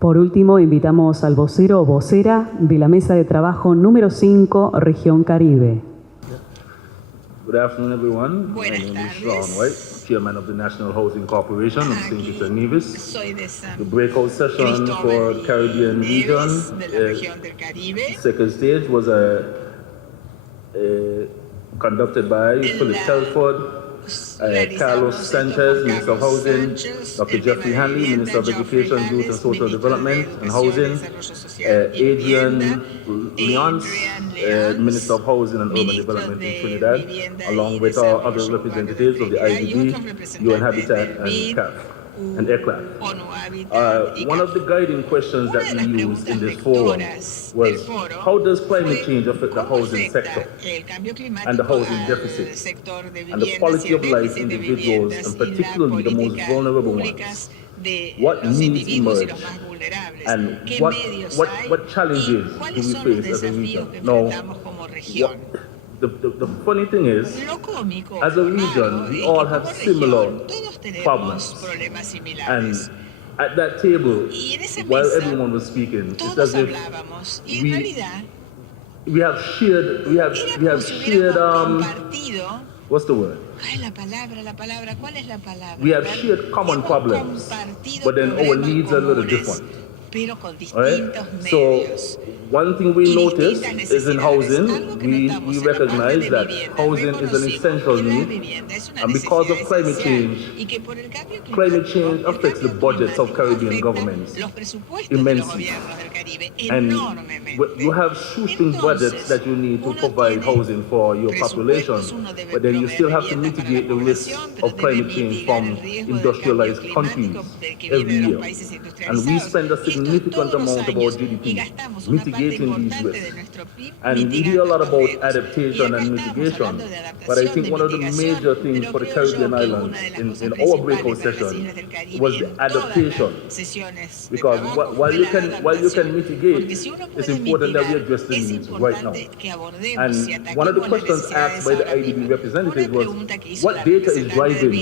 Por último, invitamos al vocero o vocera de la mesa de trabajo número 5, Región Caribe. Good afternoon, everyone. Buenas My name is tardes. Shawn, right? Chairman of the National Housing Corporation of St. Aquí Kitts and Nevis. soy de San The breakout session for the Caribbean region, Nevis, de la región del Caribe. second stage was conducted by Philip Telford, Carlos Sanchez, Minister of Housing, Dr. Jeffrey Hanley, Minister of Education, Youth and Social Development and Housing, Adrian Leons, Minister of Housing and Urban Development in Trinidad, along with other representatives of the IDB, UN Habitat and CAF and ECLAC. One of the guiding questions that we used in this forum was, how does climate change affect the housing sector and the housing deficit and the quality of life in individuals, and particularly the most vulnerable ones? What needs emerge, and what challenges do we face as a region? Now, the funny thing is, as a region, we all have similar problems. And at that table, while everyone was speaking, it's as if we have shared, what's the word? We have shared common problems, but then our needs are a little different. Right? So one thing we notice is in housing, we recognize that housing is an essential need, and because of climate change affects the budgets of Caribbean governments immensely. And you have shoestring budgets that you need to provide housing for your population, but then you still have to mitigate the risks of climate change from industrialized countries every year. And we spend a significant amount of our GDP mitigating these risks. And we hear a lot about adaptation and mitigation, but I think one of the major things for the Caribbean islands in our breakout session was the adaptation. Because while you can mitigate, it's important that we address the needs right now. And one of the questions asked by the IDB representative was, what data is driving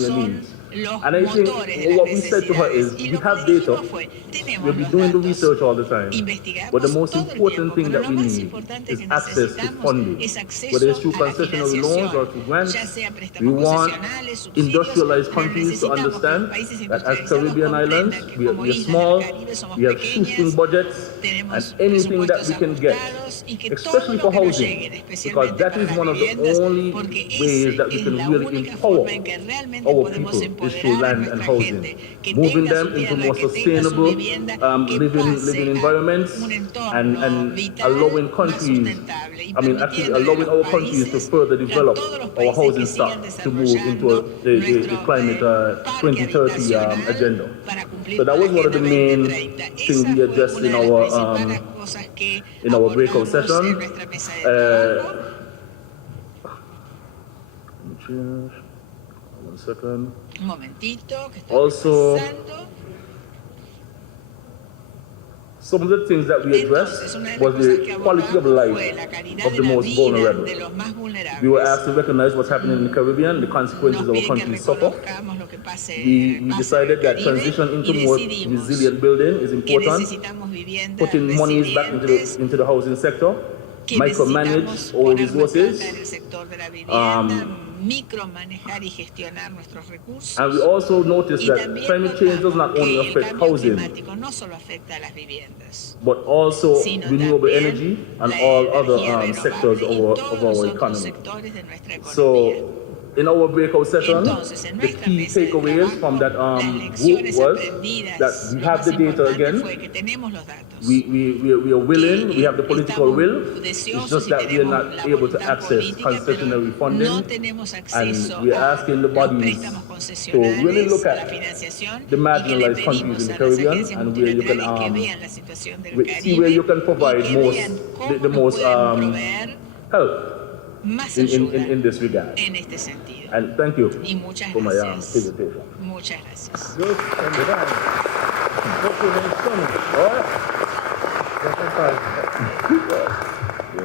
your needs? And I think what we said to her is, we have data, we'll be doing the research all the time, but the most important thing that we need is access to funding, whether it's through concessional loans or through grants. We want industrialized countries to understand that as Caribbean islands, we are small, we have shoestring budgets, and anything that we can get, especially for housing, because that is one of the only ways that we can really empower our people, is through land and housing, moving them into more sustainable living environments, and allowing countries, allowing our countries to further develop our housing stock to move into the climate 2030 agenda. So that was one of the main things we addressed in our breakout session. One second. Un momentito, que estoy Also, pensando. some of the things that we addressed was the quality of life of the most vulnerable. We were asked to recognize what's happening in the Caribbean, the consequences our countries suffer. We decided that transition into more resilient building is important, putting monies back into the housing sector, micromanage all resources, micromanejar y gestionar nuestros recursos. and we also noticed that climate change does not only affect housing, no solo afecta a las viviendas, but also renewable energy and all other sectors of our economy. So, in our breakout session, the key takeaways from that group was that we have the data again, we are willing, we have the political will, it's just that we are not able to access concessionary funding, and we are asking the bodies to really look at the marginalized countries in the Caribbean and where you can see where you can provide the most help in this regard. And thank you for my presentation. Muchas gracias. Good, and done. Hope you have fun. All right?